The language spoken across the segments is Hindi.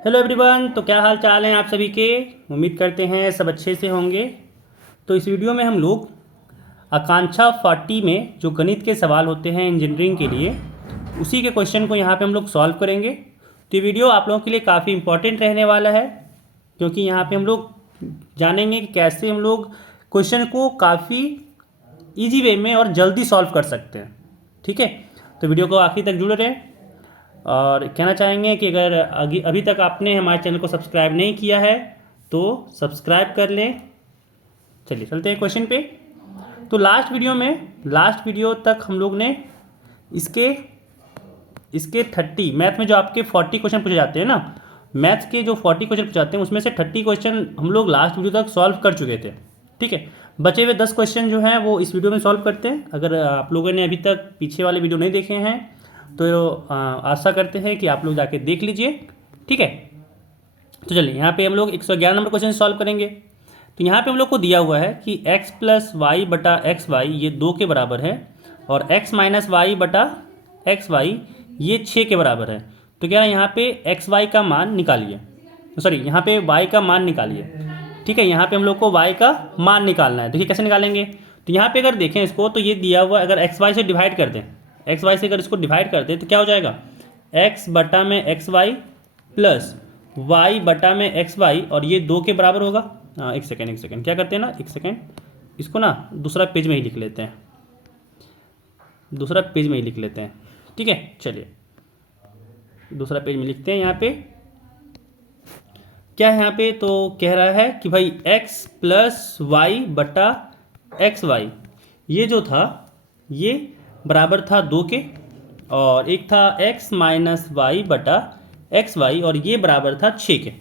Hello everyone. तो क्या हाल चाल हैं आप सभी के। उम्मीद करते हैं सब अच्छे से होंगे। तो इस वीडियो में हम लोग आकांक्षा 40 में जो गणित के सवाल होते हैं इंजीनियरिंग के लिए, उसी के क्वेश्चन को यहाँ पे हम लोग सॉल्व करेंगे। तो ये वीडियो आप लोगों के लिए काफ़ी इंपॉर्टेंट रहने वाला है, क्योंकि यहाँ पे हम लोग जानेंगे कि कैसे हम लोग क्वेश्चन को काफ़ी ईजी वे में और जल्दी सॉल्व कर सकते हैं। ठीक है, तो वीडियो को आखिर तक जुड़े रहें। और कहना चाहेंगे कि अगर अभी तक आपने हमारे चैनल को सब्सक्राइब नहीं किया है तो सब्सक्राइब कर लें। चलिए चलते हैं क्वेश्चन पे। तो लास्ट वीडियो तक हम लोग ने इसके इसके 30 मैथ में जो आपके 40 क्वेश्चन पूछे जाते हैं ना, मैथ्स के जो 40 क्वेश्चन पूछे जाते हैं उसमें से 30 क्वेश्चन हम लोग लास्ट वीडियो तक सॉल्व कर चुके थे। ठीक है, बचे हुए 10 क्वेश्चन जो हैं वो इस वीडियो में सॉल्व करते हैं। अगर आप लोगों ने अभी तक पीछे वाले वीडियो नहीं देखे हैं तो आशा करते हैं कि आप लोग जाके देख लीजिए। ठीक है, तो चलिए यहाँ पे हम लोग 111 नंबर क्वेश्चन सॉल्व करेंगे। तो यहाँ पे हम लोग को दिया हुआ है कि x प्लस वाई बटा एक्स वाई ये 2 के बराबर है और x माइनस वाई बटा एक्स वाई ये 6 के बराबर है। तो कह रहा है यहाँ पे एक्स वाई का मान निकालिए, सॉरी यहाँ पे y का मान निकालिए। ठीक है, यहाँ पे हम लोग को y का मान निकालना है। देखिए कैसे निकालेंगे। तो यहाँ पे अगर देखें इसको तो ये दिया हुआ, अगर एक्स वाई से डिवाइड कर दें, एक्स वाई से अगर इसको डिवाइड करते हैं तो क्या हो जाएगा, x बटा में एक्स वाई प्लस वाई बटा में एक्स वाई और ये 2 के बराबर होगा। एक सेकेंड क्या करते हैं ना, एक सेकेंड इसको ना दूसरा पेज में ही लिख लेते हैं, दूसरा पेज में ही लिख लेते हैं। ठीक है, चलिए दूसरा पेज में लिखते हैं। यहाँ पे क्या है, यहाँ पे तो कह रहा है कि भाई x प्लस वाई बटा एक्स वाई ये जो था ये बराबर था 2 के, और एक था x माइनस वाई बटा एक्स वाई और ये बराबर था 6 के।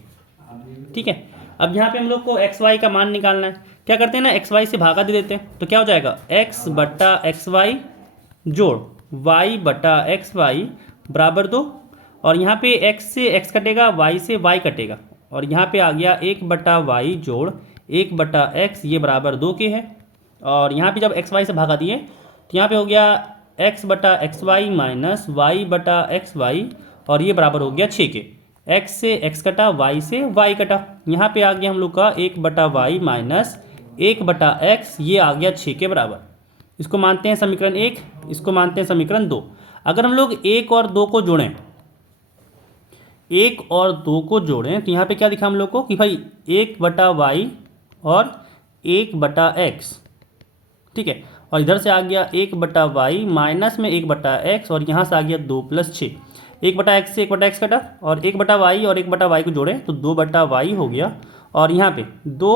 ठीक है, अब यहाँ पे हम लोग को एक्स वाई का मान निकालना है। क्या करते हैं ना, एक्स वाई से भागा दे देते हैं तो क्या हो जाएगा, x बटा एक्स वाई जोड़ y बटा एक्स वाई बराबर 2, और यहाँ पे x से x कटेगा, y से y कटेगा, और यहाँ पे आ गया 1 बटा वाई जोड़ 1 बटा एक्स ये बराबर 2 के है। और यहाँ पे जब एक्स वाई से भागा दिए तो यहाँ पे हो गया x बटा एक्स वाई माइनस वाई बटा एक्स वाई और ये बराबर हो गया 6 के। x से x कटा, y से y कटा, यहाँ पे आ गया हम लोग का 1 बटा वाई माइनस 1 बटा एक्स ये आ गया 6 के बराबर। इसको मानते हैं समीकरण 1, इसको मानते हैं समीकरण 2। अगर हम लोग 1 और 2 को जोड़ें, 1 और 2 को जोड़ें तो यहाँ पे क्या दिखा हम लोग को कि भाई 1 बटा वाई और 1 बटा एक्स। ठीक है, और इधर से आ गया 1 बटा वाई माइनस में 1 बटा एक्स और यहाँ से आ गया 2 प्लस 6। 1 बटा एक्स से 1 बटा एक्स कटा और 1 बटा वाई और 1 बटा वाई को जोड़ें तो 2 बटा वाई हो गया, और यहाँ पे 2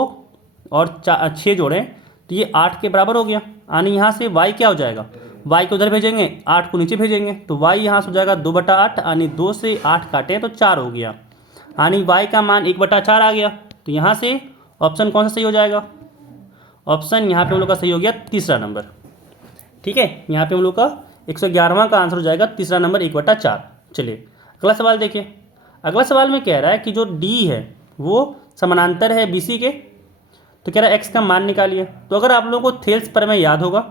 और 6 जोड़ें तो ये 8 के बराबर हो गया। यानी यहाँ से y क्या हो जाएगा, y को उधर भेजेंगे, 8 को नीचे भेजेंगे तो y यहाँ से हो जाएगा 2 बटा 8, यानी 2 से 8 काटें तो 4 हो गया, यानी y का मान 1 बटा 4 आ गया। तो यहाँ से ऑप्शन कौन सा सही हो जाएगा, ऑप्शन यहाँ पे हम लोग का सही हो गया तीसरा नंबर। ठीक है, यहाँ पे हम लोग का 111वां का आंसर हो जाएगा तीसरा नंबर 1 बटा 4। चलिए अगला सवाल देखिए। अगला सवाल में कह रहा है कि जो D है वो समानांतर है BC के, तो कह रहा है x का मान निकालिए। तो अगर आप लोगों को थेल्स प्रमेय याद होगा,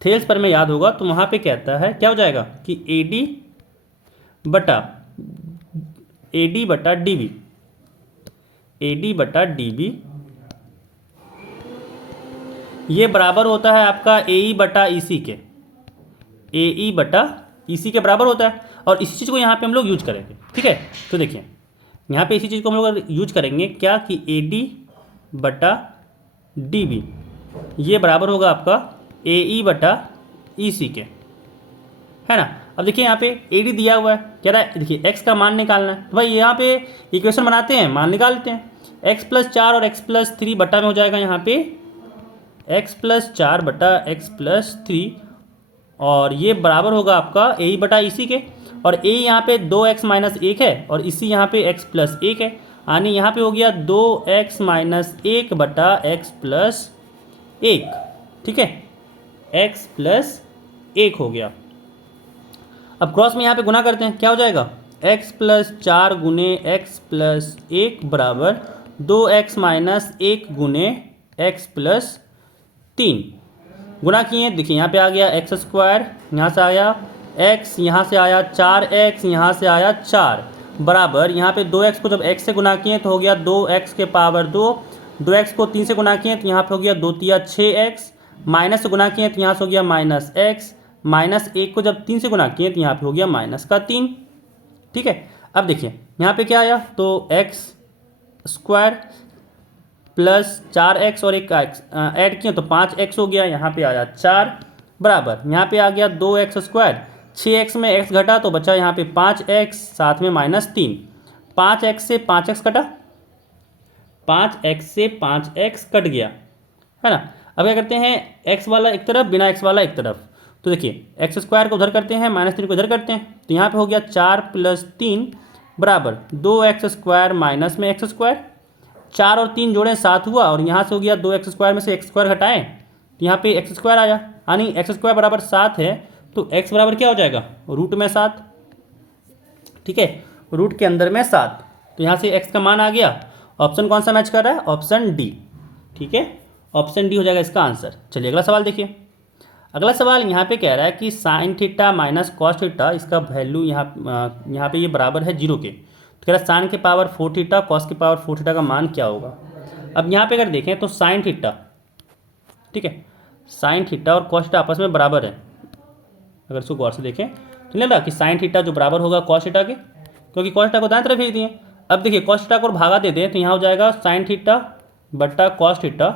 थेल्स प्रमेय याद होगा तो वहाँ पे कहता है क्या हो जाएगा कि AD बटा DB, AD बटा DB ये बराबर होता है आपका AE बटा EC के, AE बटा EC के बराबर होता है। और इसी चीज़ को यहाँ पे हम लोग यूज करेंगे। ठीक है, तो देखिए यहाँ पे इसी चीज़ को हम लोग यूज करेंगे क्या कि AD बटा DB ये बराबर होगा आपका AE बटा EC के, है ना। अब देखिए यहाँ पे AD दिया हुआ है, कह रहा है देखिए x का मान निकालना है। तो भाई यहाँ पे इक्वेशन बनाते हैं, मान निकाल लेते हैं। x प्लस 4 और x प्लस 3 बटा में हो जाएगा यहाँ पे x प्लस 4 बटा x प्लस 3, और ये बराबर होगा आपका AE बटा EC के, और AE यहाँ पे 2x माइनस 1 है और EC यहाँ पे x प्लस 1 है, यानी यहाँ पे हो गया 2x माइनस 1 बटा x प्लस 1। ठीक है, x प्लस 1 हो गया। अब क्रॉस में यहाँ पे गुना करते हैं, क्या हो जाएगा, x प्लस 4 गुने x प्लस 1 बराबर 2x माइनस 1 गुने x प्लस 3। गुना किए, देखिए यहाँ पे आ गया x स्क्वायर, यहाँ से आया x, यहाँ से आया 4x, यहाँ से आया 4, बराबर यहाँ पे 2x को जब x से गुना किए तो हो गया 2x के पावर 2, 2x को 3 से गुना किए तो यहाँ पे हो गया 2 तिया 6x, माइनस से गुना किए तो यहाँ से हो गया माइनस x, माइनस 1 को जब 3 से गुना किए तो यहाँ पे हो गया माइनस का 3। ठीक है, अब देखिए यहाँ पे क्या आया, तो x स्क्वायर प्लस 4x और 1 x ऐड किए तो 5x हो गया, यहाँ पे आया 4 बराबर यहाँ पे आ गया 2x स्क्वायर, 6x में x घटा तो बचा यहाँ पे 5x साथ में माइनस 3, 5x से 5x कटा, 5x से 5x कट गया, है ना। अब क्या करते हैं, x वाला एक तरफ बिना x वाला एक तरफ, तो देखिए एक्स स्क्वायर को उधर करते हैं, माइनस 3 को इधर करते हैं, तो यहाँ पे हो गया 4 प्लस 3 बराबर 2x स्क्वायर माइनस में x स्क्वायर, 4 और 3 जोड़ें 7 हुआ, और यहाँ से हो गया 2x स्क्वायर में से x स्क्वायर घटाएं तो यहाँ पे x स्क्वायर आया, यानी x स्क्वायर बराबर 7 है, तो x बराबर क्या हो जाएगा, रूट में 7। ठीक है, रूट के अंदर में 7, तो यहाँ से x का मान आ गया। ऑप्शन कौन सा मैच कर रहा है, ऑप्शन डी। ठीक है, ऑप्शन डी हो जाएगा इसका आंसर। चलिए अगला सवाल देखिए। अगला सवाल यहाँ पे कह रहा है कि sine theta minus cos theta, इसका वैल्यू यहाँ पे ये बराबर है 0 के, तो कह रहा है साइन के पावर 4 थीटा कॉस के पावर 4 थीटा का मान क्या होगा। अब यहाँ पे अगर देखें तो साइन थीटा, ठीक है, साइन थीटा और कॉस थीटा आपस में बराबर है। अगर इसको गौर से देखें तो लग रहा कि साइन थीटा जो बराबर होगा कॉस थीटा के, क्योंकि कॉस थीटा को दाएं तरफ भेज दिए। अब देखिए कॉस थीटा को भागा दे दें तो यहाँ हो जाएगा साइन थीटा बट्टा कॉस थीटा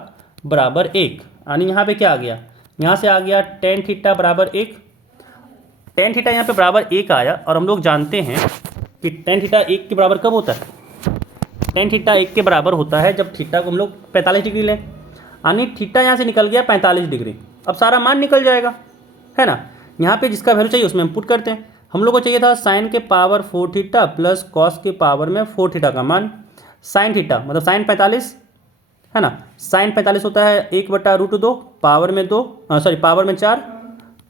बराबर 1, यानी यहाँ पे क्या आ गया, यहाँ से आ गया टेन थीटा बराबर 1। टेन थीटा यहाँ पे बराबर 1 आया, और हम लोग जानते हैं कि टेन थीटा 1 के बराबर कब होता है, टेन थीटा 1 के बराबर होता है जब थीटा को हम लोग 45 डिग्री लें, यानी थीटा यहाँ से निकल गया 45 डिग्री। अब सारा मान निकल जाएगा, है ना। यहाँ पे जिसका वैल्यू चाहिए उसमें हम पुट करते हैं। हम लोग को चाहिए था साइन के पावर 4 थीटा प्लस कॉस के पावर में 4 थीटा का मान। साइन थीटा मतलब साइन 45, है ना, साइन 45 होता है 1/√2 पावर में 2 पावर में 4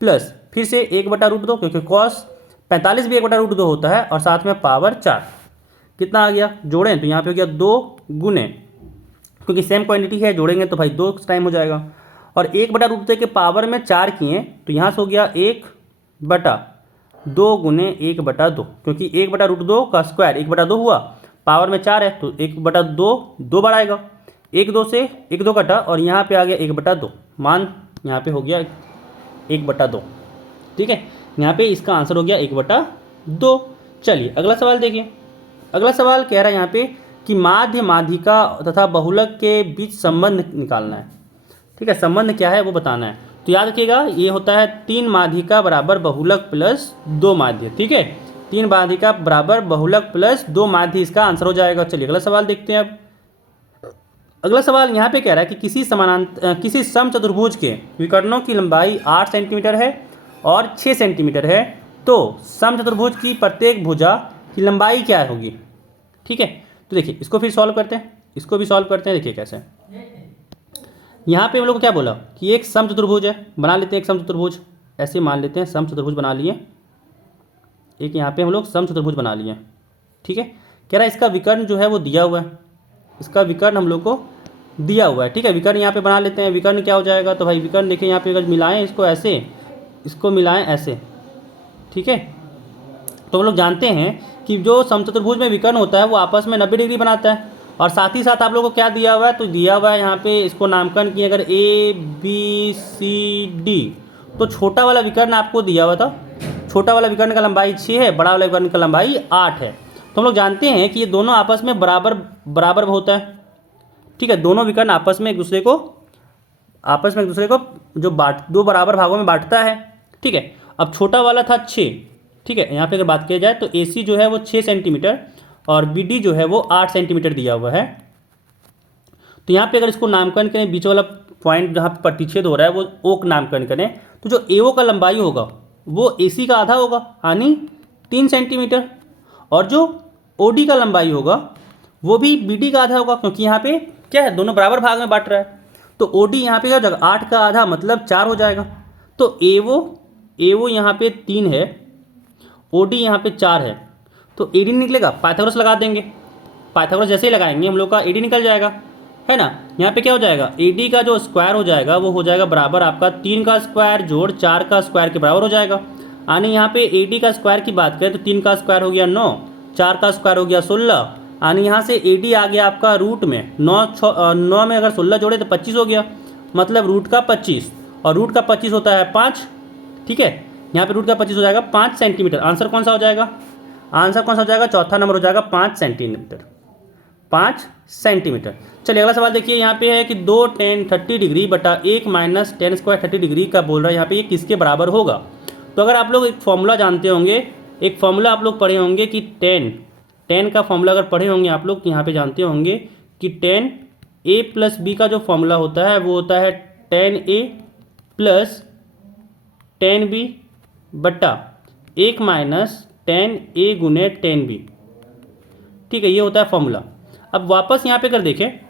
प्लस फिर से 1/√2, क्योंकि कॉस 45 भी 1/√2 होता है, और साथ में पावर 4। कितना आ गया, जोड़ें तो यहाँ पे हो गया 2 गुने, क्योंकि सेम क्वांटिटी है, जोड़ेंगे तो भाई 2 टाइम हो जाएगा, और 1/√2 के पावर में 4 किए तो यहाँ से हो गया 1/2 गुने 1/2, क्योंकि 1/√2 का स्क्वायर 1/2 हुआ, पावर में 4 है तो 1/2 2 बार आएगा, 1/2 से 1/2 कटा, और यहाँ पे आ गया 1/2, मान यहाँ पे हो गया 1/2। ठीक है, यहाँ पे इसका आंसर हो गया 1/2। चलिए अगला सवाल देखिए। अगला सवाल कह रहा है यहाँ पे कि माध्य माध्यिका तथा बहुलक के बीच संबंध निकालना है। ठीक है, संबंध क्या है वो बताना है। तो याद रखिएगा ये होता है 3 माध्यिका बराबर बहुलक प्लस 2 माध्य। ठीक है, 3 माध्यिका बराबर बहुलक प्लस 2 माध्य, इसका आंसर हो जाएगा। चलिए अगला सवाल देखते हैं। अब अगला सवाल यहाँ पे कह रहा है कि किसी समचतुर्भुज के विकर्णों की लंबाई 8 सेंटीमीटर है और 6 सेंटीमीटर है, तो समचतुर्भुज की प्रत्येक भुजा की लंबाई क्या होगी। ठीक है, तो देखिए इसको फिर सॉल्व करते हैं, इसको भी सॉल्व करते हैं। देखिए कैसे, यहाँ पे हम लोग को क्या बोला कि एक समचतुर्भुज है, बना लेते हैं एक समचतुर्भुज, ऐसे मान लेते हैं समचतुर्भुज बना लिए, एक यहाँ पे हम लोग समचतुर्भुज बना लिए। ठीक है, कह रहा है इसका विकर्ण जो है वो दिया हुआ है, इसका विकर्ण हम लोग को दिया हुआ है। ठीक है, विकर्ण यहाँ पे बना लेते हैं। विकर्ण क्या हो जाएगा, तो भाई विकर्ण देखिए यहाँ पे अगर मिलाएं इसको ऐसे, इसको मिलाएं ऐसे, ठीक है, तो हम लोग जानते हैं कि जो समचतुर्भुज में विकर्ण होता है वो आपस में 90 डिग्री बनाता है। और साथ ही साथ आप लोगों को क्या दिया हुआ है, तो दिया हुआ है यहाँ पे इसको नामकरण किए अगर ABCD, तो छोटा वाला विकर्ण आपको दिया हुआ था, छोटा वाला विकर्ण का लंबाई 6 है, बड़ा वाला विकर्ण का लंबाई 8 है। तो हम लोग जानते हैं कि ये दोनों आपस में बराबर होता है। ठीक है, दोनों विकर्ण आपस में एक दूसरे को जो दो बराबर भागों में बांटता है। ठीक है, अब छोटा वाला था 6। ठीक है, यहाँ पे अगर बात किया जाए तो AC जो है वो 6 सेंटीमीटर और BD जो है वो 8 सेंटीमीटर दिया हुआ है। तो यहाँ पे अगर इसको नामकरण करें, बीच वाला पॉइंट जहाँ पे प्रतिच्छेद हो रहा है वो O का नामकरण करें, तो जो AO का लंबाई होगा वो AC का आधा होगा, यानी 3 सेंटीमीटर, और जो OD का लंबाई होगा वो भी BD का आधा होगा, क्योंकि यहाँ पे क्या है, दोनों बराबर भाग में बांट रहा है। तो OD यहाँ पे क्या हो जाएगा, 8 का आधा मतलब 4 हो जाएगा। तो AO यहाँ पे 3 है, OD यहाँ पे 4 है, तो AD निकलेगा, पाइथागोरस लगा देंगे, पाइथागोरस जैसे ही लगाएंगे हम लोग का AD निकल जाएगा, है ना। यहाँ पे क्या हो जाएगा, AD का जो स्क्वायर हो जाएगा वो हो जाएगा बराबर आपका 3 का स्क्वायर जोड़ 4 का स्क्वायर के बराबर हो जाएगा। यानी यहाँ पे AD का स्क्वायर की बात करें तो 3 का स्क्वायर हो गया 9, 4 का स्क्वायर हो गया 16, यानी यहाँ से AD आ गया आपका रूट में 9 में अगर 16 जोड़े तो 25 हो गया, मतलब रूट का 25, और रूट का 25 होता है 5। ठीक है, यहाँ पे रूट का 25 हो जाएगा 5 सेंटीमीटर। आंसर कौन सा हो जाएगा? आंसर कौन सा हो जाएगा? चौथा नंबर हो जाएगा 5 सेंटीमीटर, 5 सेंटीमीटर। चलिए अगला सवाल देखिए, यहाँ पे है कि 2 tan 30 डिग्री बटा 1 माइनस tan स्क्वायर 30 डिग्री का बोल रहा है यहाँ पे, ये किसके बराबर होगा? तो अगर आप लोग एक फॉर्मूला जानते होंगे, एक फॉर्मूला आप लोग पढ़े होंगे कि tan का फॉर्मूला अगर पढ़े होंगे आप लोग, यहाँ पे जानते होंगे कि tan a प्लस बी का जो फॉर्मूला होता है वो होता है tan a plus tan b बटा 1 माइनस tan a गुने tan b। ठीक है, ये होता है फॉर्मूला। अब वापस यहाँ पे कर देखें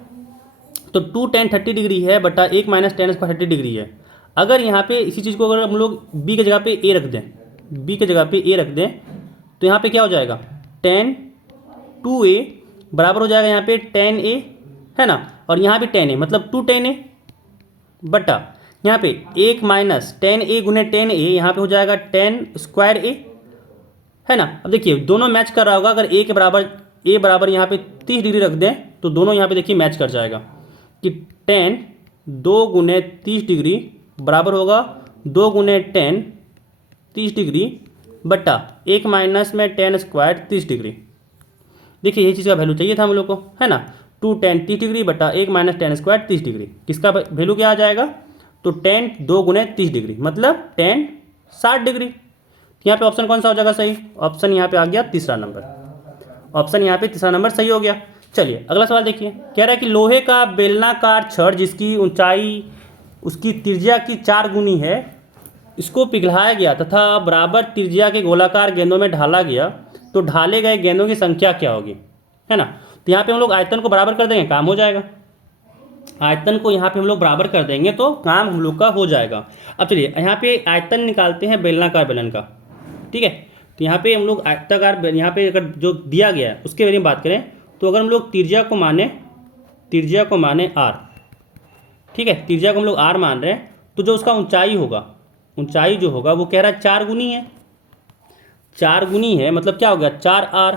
तो 2 tan 30 डिग्री है बटा 1 माइनस tan स्क्वायर 30 डिग्री है। अगर यहाँ पे इसी चीज़ को अगर हम लोग b की जगह पे a रख दें, b की जगह पे a रख दें, तो यहाँ पे क्या हो जाएगा? tan 2a बराबर हो जाएगा यहाँ पे tan a, है ना, और यहाँ भी tan a, मतलब 2 tan a बटा यहाँ पे 1 माइनस tan a गुने tan a, यहाँ पे हो जाएगा tan स्क्वायर a, है ना। अब देखिए दोनों मैच कर रहा होगा, अगर a बराबर यहाँ पे 30 डिग्री रख दें तो दोनों यहाँ पे देखिए मैच कर जाएगा कि tan 2 गुने 30 डिग्री बराबर होगा 2 गुने tan 30 डिग्री बटा 1 माइनस में tan स्क्वायर 30 डिग्री। देखिए ये चीज़ का वैल्यू चाहिए था हम लोग को, है ना। 2 tan 30 डिग्री बटा 1 माइनस tan स्क्वायर 30 डिग्री, किसका वैल्यू क्या आ जाएगा? तो tan 2 गुने 30 डिग्री मतलब tan 60 डिग्री। यहाँ पे ऑप्शन कौन सा हो जाएगा सही? ऑप्शन यहाँ पे आ गया तीसरा नंबर, ऑप्शन यहाँ पे तीसरा नंबर सही हो गया। चलिए अगला सवाल देखिए, कह रहा है कि लोहे का बेलनाकार छड़ जिसकी ऊंचाई उसकी त्रिज्या की 4 गुनी है, इसको पिघलाया गया तथा बराबर त्रिज्या के गोलाकार गेंदों में ढाला गया, तो ढाले गए गेंदों की संख्या क्या होगी, है ना। तो यहाँ पे हम लोग आयतन को बराबर कर देंगे, काम हो जाएगा। आयतन को यहाँ पे हम लोग बराबर कर देंगे तो काम हम लोग का हो जाएगा। अब चलिए यहाँ पे आयतन निकालते हैं बेलनाकार बेलन का। ठीक है, तो यहाँ पे हम लोग आयताकार, यहाँ पे अगर जो दिया गया है उसके बारे में बात करें तो अगर हम लोग त्रिज्या को माने r, ठीक है, त्रिज्या को हम लोग r मान रहे हैं, तो जो उसका ऊंचाई जो होगा वो कह रहा है 4 गुनी है, 4 गुनी है, मतलब क्या हो गया 4r,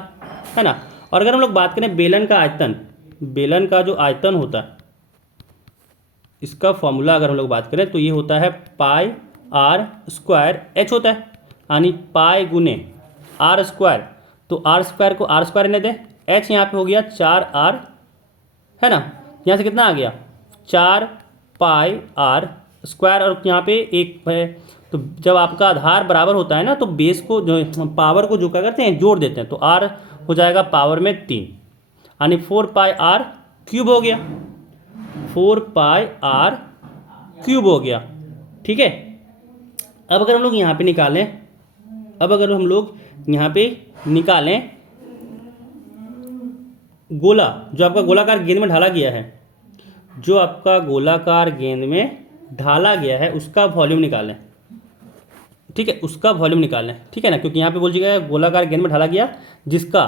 है ना। और अगर हम लोग बात करें बेलन का आयतन, बेलन का जो आयतन होता है इसका फॉर्मूला अगर हम लोग बात करें तो ये होता है पाई r स्क्वायर h होता है, यानी पाई गुने r स्क्वायर, तो r स्क्वायर को r स्क्वायर ने दे, h यहाँ पे हो गया 4r, है ना। यहाँ से कितना आ गया 4 पाई r स्क्वायर, और यहाँ पे एक है, तो जब आपका आधार बराबर होता है ना तो बेस को जो पावर को जो क्या करते हैं जोड़ देते हैं, तो r हो जाएगा पावर में 3, यानी 4 पाई r क्यूब हो गया, 4 पाई r क्यूब हो गया। ठीक है, अब अगर हम लोग यहाँ पे निकालें, गोला जो आपका गोलाकार गेंद में ढाला गया है, उसका वॉल्यूम निकालें। ठीक है, उसका वॉल्यूम निकालें, ठीक है ना, क्योंकि यहाँ पे बोल दिया गया गोलाकार गेंद में ढाला गया जिसका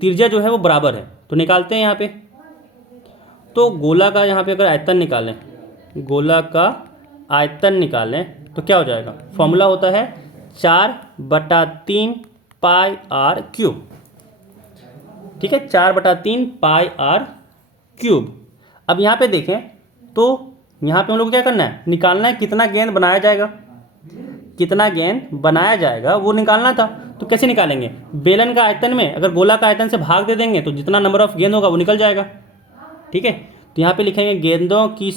त्रिज्या जो है वो बराबर है, तो निकालते हैं यहाँ पे। तो गोला का यहाँ पे अगर आयतन निकालें तो क्या हो जाएगा? फॉर्मूला होता है 4/3 पाई r क्यूब। ठीक है, 4/3 पाई r क्यूब। अब यहाँ पे देखें तो यहाँ पे हम लोग क्या करना है, निकालना है कितना गेंद बनाया जाएगा वो निकालना था। तो कैसे निकालेंगे? बेलन का आयतन में अगर गोला का आयतन से भाग दे देंगे तो जितना नंबर ऑफ गेंद होगा वो निकल जाएगा। ठीक है, तो यहाँ पे लिखेंगे गेंदों की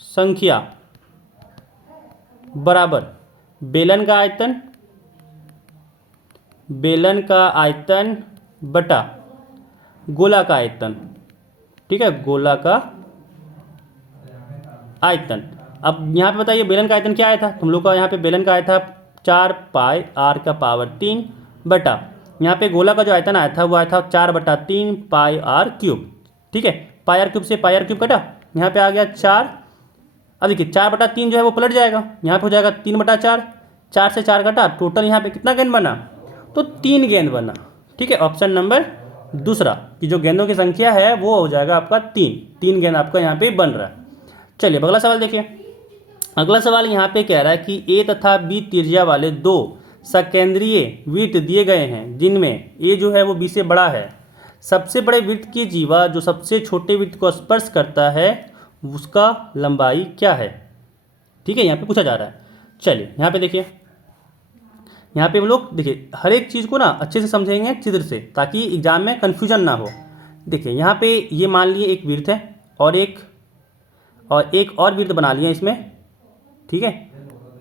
संख्या बराबर बेलन का आयतन बटा गोला का आयतन। ठीक है, गोला का आयतन। अब यहाँ पे बताइए बेलन का आयतन क्या आया था? तुम लोग का यहाँ पे बेलन का आया था 4 पाई r का पावर 3 बटा यहाँ पे गोला का जो आयतन आया था वो आया था 4/3 पाई r क्यूब। ठीक है, पाई r क्यूब से पाई r क्यूब कटा, यहाँ पे आ गया 4। अब देखिए 4/3 जो है वो पलट जाएगा, यहाँ पे हो जाएगा 3/4, 4 से 4 कटा, टोटल यहाँ पे कितना गेंद बना? तो 3 गेंद बना। ठीक है, ऑप्शन नंबर दूसरा कि जो गेंदों की संख्या है वो हो जाएगा आपका 3 गेंद आपका यहाँ पे बन रहा है। चलिए अगला सवाल देखिए। अगला सवाल यहाँ पे कह रहा है कि A तथा B त्रिज्या वाले 2 सकेंद्रीय वृत्त दिए गए हैं जिनमें ए जो है वो बी से बड़ा है, सबसे बड़े वृत्त की जीवा जो सबसे छोटे वृत्त को स्पर्श करता है उसका लंबाई क्या है। ठीक है, यहाँ पे पूछा जा रहा है। चलिए यहाँ पे देखिए, यहाँ पे हम लोग देखिए हर एक चीज़ को ना अच्छे से समझेंगे चित्र से, ताकि एग्जाम में कन्फ्यूजन ना हो। देखिए यहाँ पे ये मान लिए एक वृत्त है और एक और वृत्त बना लिया इसमें। ठीक है,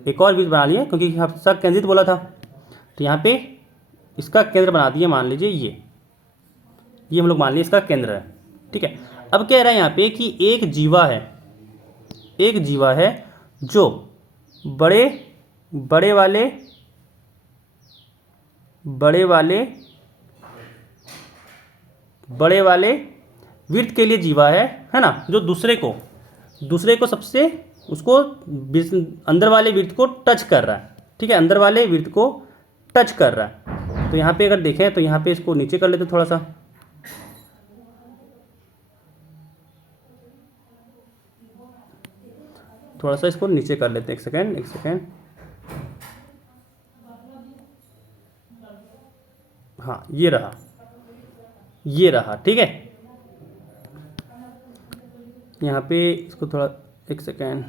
एक और वृत्त बना लिया क्योंकि हम सब केंद्रित बोला था, तो यहाँ पे इसका केंद्र बना दिया, मान लीजिए ये हम लोग मान लिए इसका केंद्र है। ठीक है, अब कह रहा है यहाँ पे कि एक जीवा है जो बड़े वाले वृत्त के लिए जीवा है ना, जो दूसरे को सबसे उसको अंदर वाले वृत्त को टच कर रहा है। ठीक है, अंदर वाले वृत्त को टच कर रहा है। तो यहाँ पे अगर देखें तो यहाँ पे इसको नीचे कर लेते थोड़ा सा इसको नीचे कर लेते हैं। एक सेकेंड। हाँ, ये रहा। ठीक है, यहाँ पे इसको थोड़ा एक सेकेंड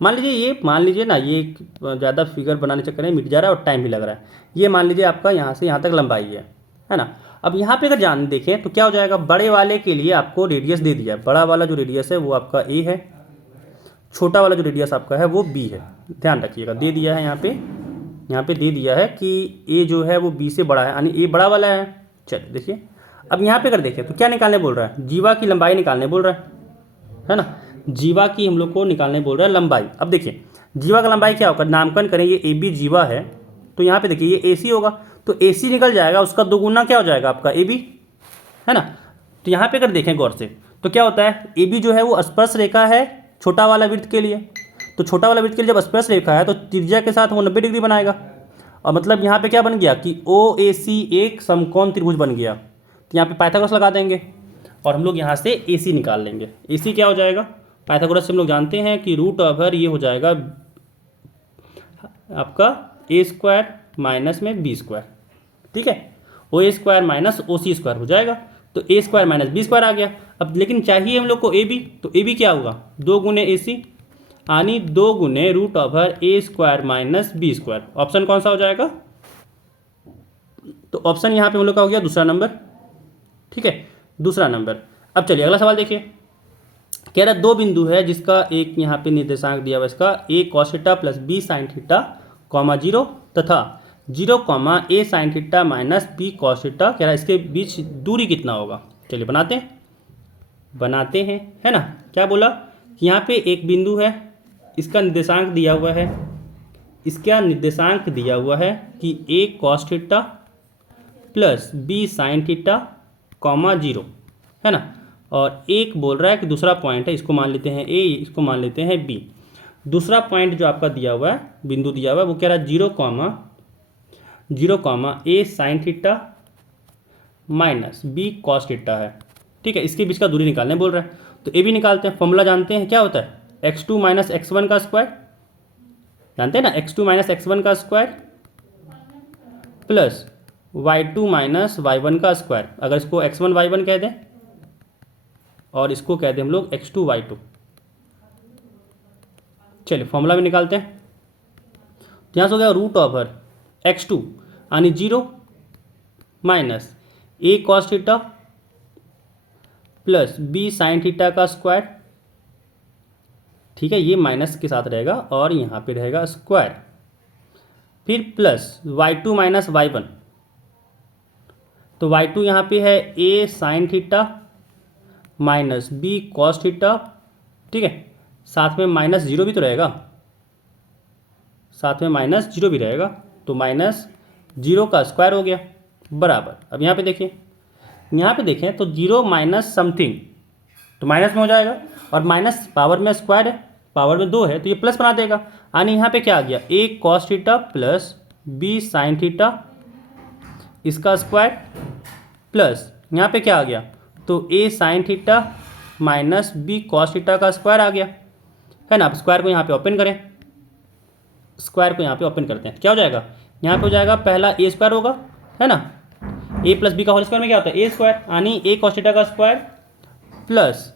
मान लीजिए ना, ये ज़्यादा फिगर बनाने चक्कर में मिट जा रहा है और टाइम भी लग रहा है। ये मान लीजिए आपका यहाँ से यहाँ तक लंबाई है ना। अब यहाँ पे अगर देखें तो क्या हो जाएगा, बड़े वाले के लिए आपको रेडियस दे दिया है। बड़ा वाला जो रेडियस है वो आपका ए है, छोटा वाला जो रेडियस आपका है वो बी है। ध्यान रखिएगा, दे दिया है यहाँ पे दे दिया है कि ए जो है वो बी से बड़ा है, यानी ए बड़ा वाला है। चलिए देखिए, अब यहाँ पे अगर देखें तो क्या निकालने बोल रहा है, जीवा की लंबाई निकालने बोल रहा है ना। जीवा की हम लोग को निकालने बोल रहा है लंबाई। अब देखिए जीवा का लंबाई क्या होगा, नामकरण करें, ये ए बी जीवा है, तो यहाँ पे देखिए ये ए सी होगा, तो ए सी निकल जाएगा, उसका दोगुना क्या हो जाएगा आपका ए बी, है ना। तो यहाँ पे अगर देखें गौर से तो क्या होता है, ए बी जो है वो स्पर्श रेखा है छोटा वाला वृत्त के लिए। तो छोटा वाला वृत्त के लिए जब स्पर्श रेखा है तो त्रिज्या के साथ वो 90 डिग्री बनाएगा, और मतलब यहाँ पे क्या बन गया कि ओ ए सी एक समकोण त्रिभुज बन गया। तो यहाँ पे पाइथागोरस लगा देंगे और हम लोग यहाँ से ए सी निकाल लेंगे। ए सी क्या हो जाएगा, पाइथागोरस से हम लोग जानते हैं कि रूट ओवर ये हो जाएगा आपका ए स्क्वायर माइनस में बी स्क्वायर। ठीक है, ओ ए स्क्वायर माइनस ओ सी स्क्वायर हो जाएगा, तो ए स्क्वायर माइनस बी स्क्वायर आ गया। अब लेकिन चाहिए हम लोग को ए बी, तो ए बी क्या होगा, 2 गुने ए सी यानी 2 गुने root over a square minus b square. Option कौन सा हो जाएगा, तो ऑप्शन यहाँ पे हम लोग का हो गया दूसरा नंबर। ठीक है, दूसरा नंबर। अब चलिए अगला सवाल देखिए, कह रहा 2 बिंदु है जिसका एक यहाँ पे निर्देशांक दिया हुआ इसका a cos theta plus b sin theta 0 तथा 0 a sin theta minus b cos theta. कह रहा इसके बीच दूरी कितना होगा। चलिए बनाते हैं, है ना। क्या बोला कि यहाँ पे एक बिंदु है, इसका निर्देशांक दिया हुआ है, कि a cos theta plus b sin theta 0, है ना। और एक बोल रहा है कि दूसरा पॉइंट है, इसको मान लेते हैं ए, इसको मान लेते हैं बी। दूसरा पॉइंट जो आपका दिया हुआ है, बिंदु दिया हुआ है, वो कह रहा है 0 a sin theta minus b cos theta है। ठीक है, इसके बीच का दूरी निकालने बोल रहा है, तो ए भी निकालते हैं। फॉर्मूला जानते हैं क्या होता है, x2 माइनस x1 का स्क्वायर, जानते हैं ना, x2 माइनस x1 का square plus y2 minus y1 का स्क्वायर। अगर इसको x1 y1 कह दें और इसको कह दें हम लोग x2 y2। चलिए फॉर्मूला में निकालते हैं, तो यहाँ से हो गया रूट ओवर x2 यानी 0 minus a cos theta plus b sin theta का स्क्वायर। ठीक है, ये माइनस के साथ रहेगा और यहाँ पे रहेगा स्क्वायर, फिर प्लस y2 माइनस y1, तो y2 यहाँ पे है a sin theta minus b cos theta. ठीक है, साथ में माइनस 0 भी तो रहेगा, तो माइनस 0 का स्क्वायर हो गया बराबर। अब यहाँ पे देखें तो 0 माइनस समथिंग तो माइनस में हो जाएगा, और माइनस पावर में स्क्वायर है, पावर में 2 है तो ये प्लस बना देगा, यानी यहाँ पे क्या आ गया a cos theta plus b sin theta इसका स्क्वायर प्लस यहाँ पे क्या आ गया, तो a sin theta minus b cos theta का स्क्वायर आ गया, है ना। अब स्क्वायर को यहाँ पे ओपन करते हैं, क्या हो जाएगा यहाँ पे हो जाएगा पहला ए स्क्वायर होगा, है ना, ए प्लस बी का होल स्क्वायर में क्या होता है ए स्क्वायर, यानी ए कॉस थीटा का स्क्वायर प्लस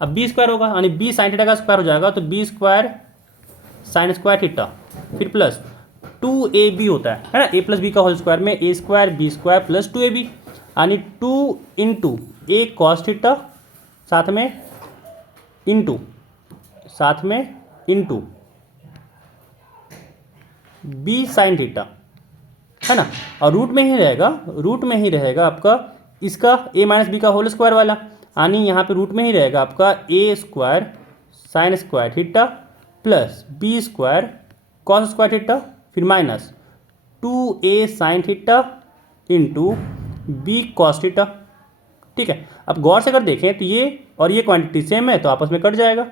अब बी स्क्वायर होगा, यानी बी साइन थीटा का स्क्वायर हो जाएगा, तो b square sine square theta, फिर प्लस 2ab होता है ना, ए प्लस बी का होल स्क्वायर में a square b square plus 2ab, यानी 2 इंटू ए कॉस थीटा साथ में इंटू बी साइन थीटा, है ना, और रूट में ही रहेगा आपका इसका ए माइनस बी का होल स्क्वायर वाला, यानी यहाँ पे रूट में ही रहेगा आपका a square sine square theta plus b square cos square theta, फिर minus 2a sine theta into b cos theta. ठीक है, अब गौर से अगर देखें तो ये और ये क्वांटिटी सेम है तो आपस में कट जाएगा,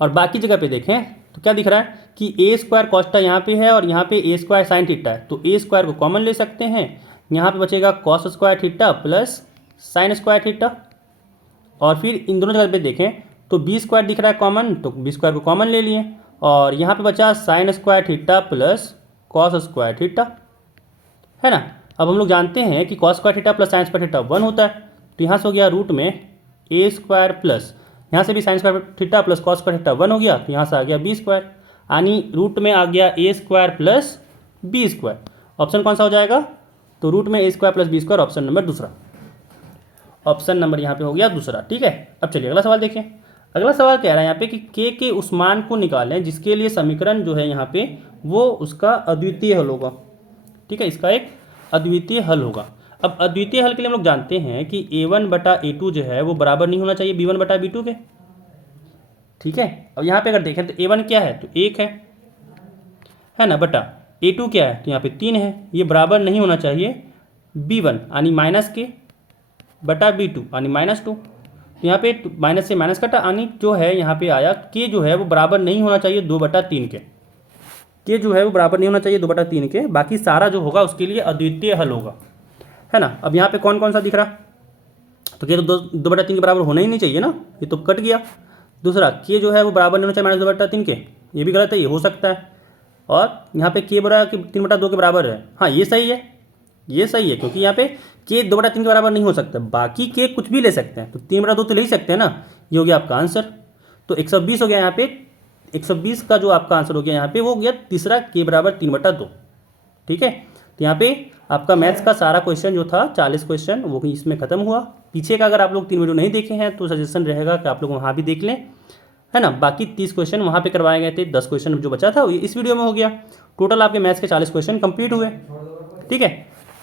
और बाकी जगह पे देखें तो क्या दिख रहा है कि ए स्क्वायर कॉस थीटा यहाँ पे है और यहाँ पे ए स्क्वायर साइन थीटा है, तो ए स्क्वायर को कॉमन ले सकते हैं, यहाँ पे बचेगा cos square theta plus sign square theta, और फिर इन दोनों जगह पे देखें तो बी स्क्वायर दिख रहा है कॉमन, तो बी स्क्वायर को कॉमन ले लिए, और यहाँ पे बचा sign square theta plus cos square theta, है ना। अब हम लोग जानते हैं कि cos square theta plus sign square theta 1 होता है, तो यहाँ से हो गया रूट में ए स्क्वायर प्लस यहाँ से भी sign square theta plus cos square theta 1 हो गया, तो यहाँ से आ गया बी स्क्वायर, यानी रूट में आ गया a square plus b square. Option कौन सा हो जाएगा, तो रूट में a square plus b square, option number दूसरा, ऑप्शन नंबर यहाँ पे हो गया दूसरा। ठीक है, अब चलिए अगला सवाल देखें। अगला सवाल कह रहा है यहाँ पे कि के उस मान को निकालें जिसके लिए समीकरण जो है यहाँ पे वो उसका अद्वितीय हल होगा। ठीक है, इसका एक अद्वितीय हल होगा। अब अद्वितीय हल के लिए हम लोग जानते हैं कि a1/a2 जो है वो बराबर नहीं होना चाहिए b1/b2 के। ठीक है, अब यहाँ पे अगर देखें तो a1 क्या है, तो 1 है ना, बटा a2 क्या है, तो यहाँ पे 3 है, ये बराबर नहीं होना चाहिए b1 यानी माइनस के बटा b2 यानी -2, तो यहाँ पे माइनस से माइनस कटा, यानी जो है यहाँ पे आया के जो है वो बराबर नहीं होना चाहिए 2/3 के जो है वो बराबर नहीं होना चाहिए 2/3 के, बाकी सारा जो होगा उसके लिए अद्वितीय हल होगा, है ना। अब यहाँ पे कौन कौन सा दिख रहा, तो के तो 2/3 के बराबर होना ही नहीं चाहिए ना, ये तो कट गया। दूसरा के जो है वो बराबर नहीं होना चाहिए -2/3 के, ये भी गलत है, ये हो सकता है। और यहाँ पे के बराबर 3/2 के बराबर है, हाँ ये सही है, ये सही है, क्योंकि यहाँ पे के 2/3 के बराबर नहीं हो सकता, बाकी के कुछ भी ले सकते हैं, तो 3/2 तो ले ही सकते हैं ना, ये हो गया आपका आंसर। तो 120 हो गया यहाँ पे, 120 का जो आपका आंसर हो गया यहाँ पे वो हो गया तीसरा के बराबर 3/2। ठीक है, तो यहाँ पे आपका मैथ्स का सारा क्वेश्चन जो था 40 क्वेश्चन वो भी इसमें खत्म हुआ। पीछे का अगर आप लोग 3 वीडियो नहीं देखे हैं तो सजेशन रहेगा कि आप लोग वहाँ भी देख लें, है ना। बाकी 30 क्वेश्चन वहाँ पे करवाए गए थे, 10 क्वेश्चन जो बचा था इस वीडियो में हो गया। टोटल आपके मैथ्स के 40 क्वेश्चन कंप्लीट हुए। ठीक है,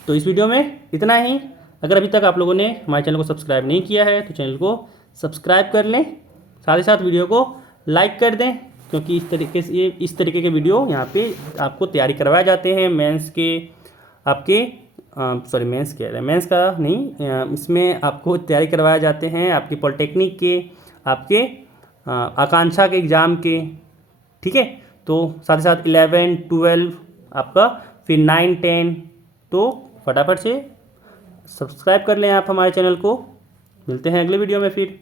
तो इस वीडियो में इतना ही। अगर अभी तक आप लोगों ने हमारे चैनल को सब्सक्राइब नहीं किया है तो चैनल को सब्सक्राइब कर लें, साथ ही साथ वीडियो को लाइक कर दें, क्योंकि इस तरीके के वीडियो यहाँ पे आपको तैयारी करवाए जाते हैं मेंस के, आपके मेंस का नहीं, इसमें आपको तैयारी करवाए जाते हैं आपकी पॉलिटेक्निक के, आपके आकांक्षा के एग्ज़ाम के। ठीक है, तो साथ ही साथ 11, 12 आपका, फिर 9, 10, तो फटाफट से सब्सक्राइब कर लें आप हमारे चैनल को। मिलते हैं अगले वीडियो में फिर।